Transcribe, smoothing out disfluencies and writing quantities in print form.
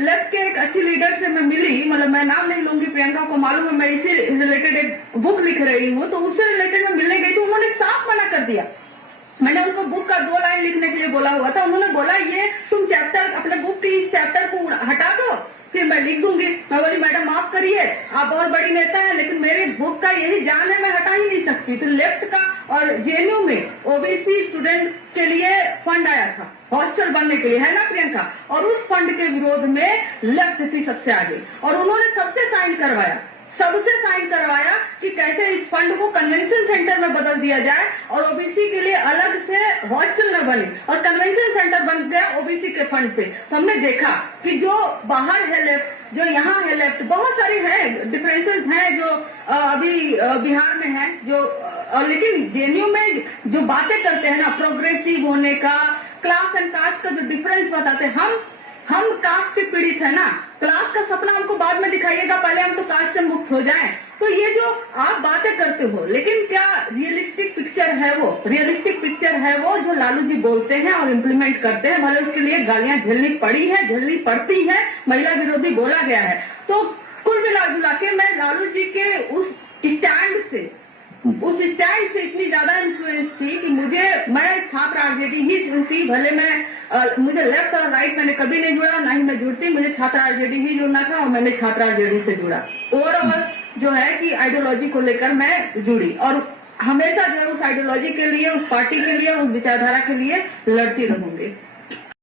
Left के एक अच्छी लीडर से मैं मिली, मतलब मैं नाम नहीं लूंगी, प्रियंका को मालूम है मैं इसी रिलेटेड एक बुक लिख रही हूँ, तो उससे रिलेटेड मैं मिलने गई तो उन्होंने साफ मना कर दिया। मैंने उनको बुक का 2 लाइन लिखने के लिए बोला हुआ था, उन्होंने बोला ये तुम चैप्टर अपने बुक की इस चैप्टर को हटा दो फिर मैं लिख दूंगी। मैं बोली मैडम माफ करिए, आप बहुत बड़ी नेता है लेकिन मेरी बुक का यही जान है, मैं हटा ही नहीं सकती। तो लेफ्ट का और जेएनयू में ओबीसी स्टूडेंट के लिए फंड आया था हॉस्टल बनने के लिए, है ना प्रियंका, और उस फंड के विरोध में लेफ्ट थी सबसे आगे और उन्होंने सबसे साइन करवाया कि कैसे इस फंड को कन्वेंशन सेंटर में बदल दिया जाए और ओबीसी के लिए अलग से हॉस्टल न बने और कन्वेंशन सेंटर बन गया ओबीसी के फंड पे। तो हमने देखा कि जो बाहर है लेफ्ट, जो यहाँ है लेफ्ट, बहुत सारी है डिफरेंसेस हैं जो अभी बिहार में है जो लेकिन जेएनयू में जो बातें करते हैं ना प्रोग्रेसिव होने का, क्लास एंड कास्ट का जो डिफरेंस बताते हैं, हम कास्ट से पीड़ित है ना, क्लास का सपना हमको बाद में दिखाइएगा, पहले हम तो कास्ट से मुक्त हो जाएं। तो ये जो आप बातें करते हो लेकिन क्या रियलिस्टिक पिक्चर है वो? रियलिस्टिक पिक्चर है वो जो लालू जी बोलते हैं और इम्प्लीमेंट करते हैं, भले उसके लिए गालियां झेलनी पड़ती है, महिला विरोधी बोला गया है। तो कुल मिला जुला के मैं लालू जी के उस स्टैंड से इतनी ज्यादा इन्फ्लुएंस थी कि मैं छात्र आरजेडी ही थी, भले मैं मुझे लेफ्ट और राइट मैंने कभी नहीं जुड़ा, ना ही मैं जुड़ती, मुझे छात्र आरजेडी ही जुड़ना था और मैंने छात्र आरजेडी से जुड़ा। ओवरऑल जो है कि आइडियोलॉजी को लेकर मैं जुड़ी और हमेशा जो उस आइडियोलॉजी के लिए, उस पार्टी के लिए, उस विचारधारा के लिए लड़ती रहूंगी।